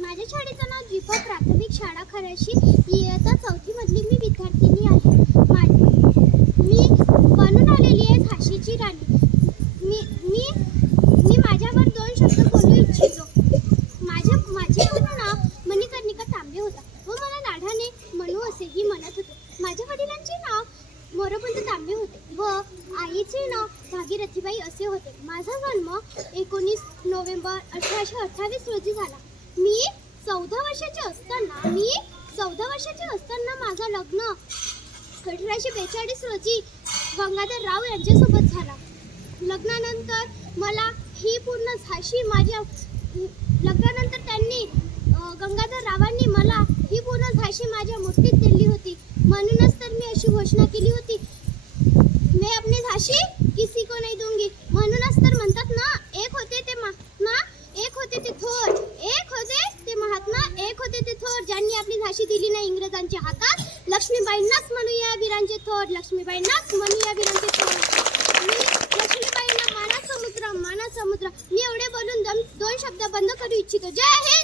माझ्या शाळेचं नाव दीपक प्राथमिक शाळा खऱ्याशी इयत्ता चौथी मधली मी विद्यार्थिनी आहे. माझी मी बनून आलेली आहे झाशीची राणी. मी मी मी माझ्यावर दोन शब्द बोलू इच्छितो. माझ्या माझे नाव मणिकर्णिका तांबे होता. व मला लाढाने मनू असेही म्हणत होते. माझ्या वडिलांचे नाव मोरपंत तांबे होते. व होते. माझा जन्म एकोणीस नोव्हेंबर अठराशे अठ्ठावीस रोजी झाला. मी चौदा वर्षाचे असताना मी चौदा वर्षाचे असताना माझा लग्न अठराशे बेचाळीस रोजी गंगाधर राव यांच्यासोबत झाला. लग्नानंतर मला ही पूर्ण झाशी माझ्या लग्नानंतर त्यांनी गंगाधर रावांनी मला ही पूर्ण झाशी माझ्या मुठीत दिली होती. म्हणूनच तर मी अशी घोषणा केली होती आपली झाशी दिली नाही इंग्रजांच्या हातात. लक्ष्मीबाईंनाच म्हणूया वीरांचे थोर लक्ष्मीबाईंनाच म्हणूया वीरांचे थोर. मी लक्ष्मीबाईंना माना समुद्र माना समुद्र मी एवढे बोलून दोन दोन शब्द बंद करू इच्छितो. जय हिंद!